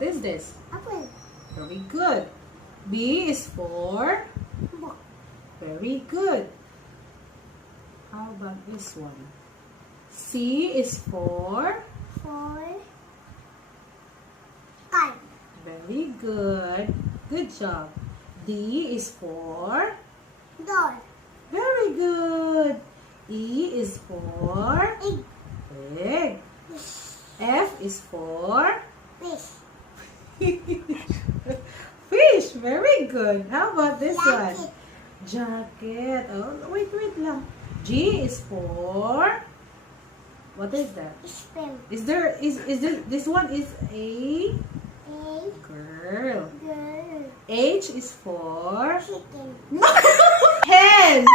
What is this? Apple. Very good. B is for? Book. Very good. How about this one? C is for? For car. Very good. Good job. D is for? Door. Very good. E is for? Egg. Egg. F is for? Fish. Fish. Very good. How about this Jacket. one? Jacket. Oh, wait lang. G is for? What is that? Spell. Is this one is a A girl. girl. H is for? Chicken. Hen.